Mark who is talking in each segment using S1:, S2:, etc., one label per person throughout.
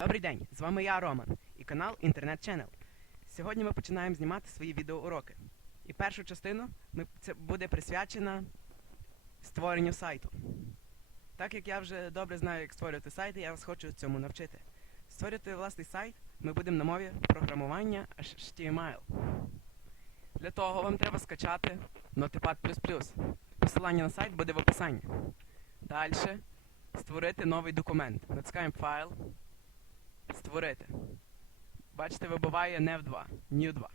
S1: Добрий день, з вами я, Роман, і канал Інтернет Channel. Сьогодні ми починаємо знімати свої відеоуроки. І першу частину ми, це буде присвячена створенню сайту. Так як я вже добре знаю, як створювати сайти, я вас хочу цьому навчити. Створювати власний сайт ми будемо на мові програмування HTML. Для того вам треба скачати Notepad++. Посилання на сайт буде в описанні. Далі створити новий документ. Натискаємо файл. Створити. Бачите, вибиває NEV 2, New 2.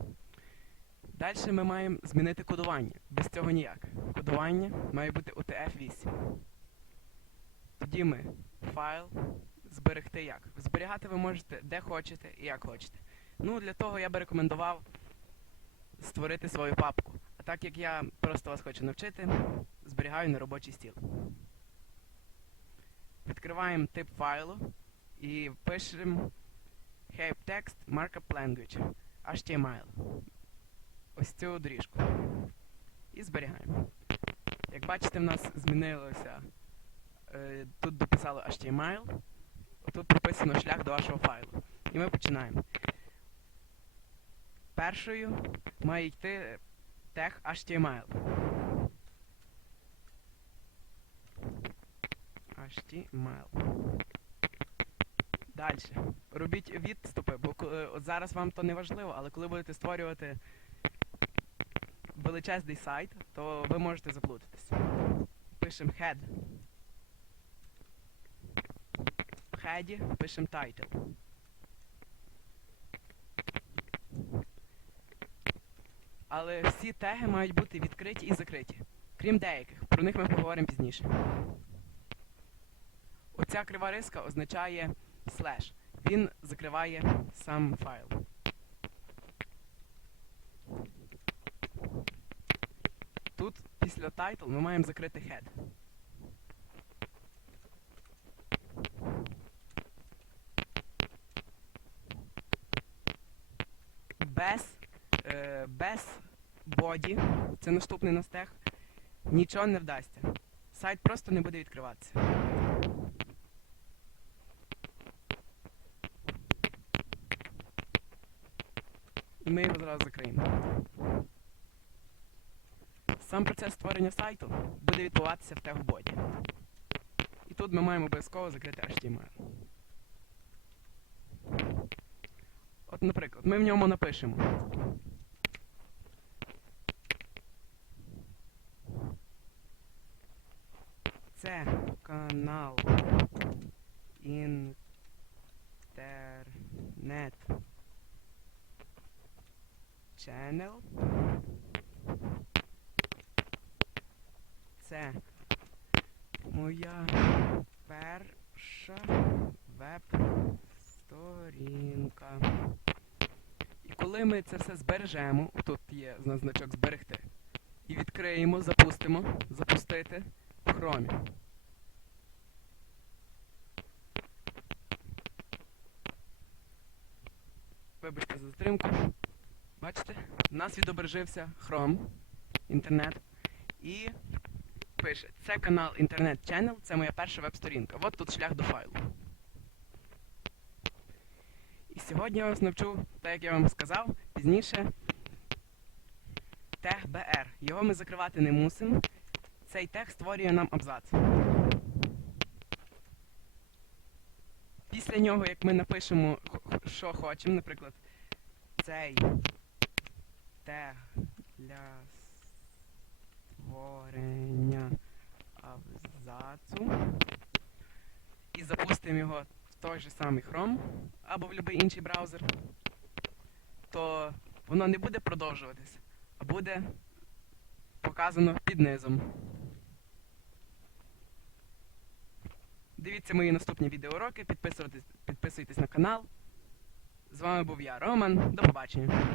S1: Далі ми маємо змінити кодування. Без цього ніяк. Кодування має бути UTF-8. Тоді ми файл зберегти як. Зберігати ви можете де хочете і як хочете. Ну, для того я би рекомендував створити свою папку. А так як я просто вас хочу навчити, зберігаю на робочий стіл. Відкриваємо тип файлу і пишемо Hypertext Markup Language HTML. Ось цю доріжку. І зберігаємо. Як бачите, в нас змінилося. е, Тут дописало HTML, тут прописано шлях до вашого файлу. І ми починаємо. Першою має йти тег HTML. HTML. Далі. Робіть відступи, бо коли- от зараз вам то не важливо, але коли будете створювати величезний сайт, то ви можете заплутатись. Пишемо head. В хеді пишемо title. Але всі теги мають бути відкриті і закриті. Крім деяких, про них ми поговоримо пізніше. Оця крива риска означає слеш. Він закриває сам файл. Тут після title ми маємо закрити head. Без, е, без body, це наступний нас тег, нічого не вдасться. Сайт просто не буде відкриватися. І ми його зразу закриємо. Сам процес створення сайту буде відбуватися в тегботі. І тут ми маємо обов'язково закрити HTML. От, наприклад, ми в ньому напишемо. Це канал інтернет channel. Це моя перша веб-сторінка. І коли ми це все збережемо, тут є значок зберегти, і відкриємо, запустимо, запустити в хромі. Вибачте за затримку. Бачите? У нас відображився Chrome, інтернет. І пише, це канал Internet Channel, це моя перша веб-сторінка. От тут шлях до файлу. І сьогодні я вас навчу, так як я вам сказав, пізніше тег BR. Його ми закривати не мусимо. Цей тег створює нам абзац. Після нього, як ми напишемо, що хочемо, наприклад, цей тег для створення абзацу. І запустимо його в той же самий Chrome або в будь-який інший браузер, то воно не буде продовжуватись, а буде показано під низом. Дивіться мої наступні відеоуроки, підписуйтесь, підписуйтесь на канал. З вами був я, Роман. До побачення.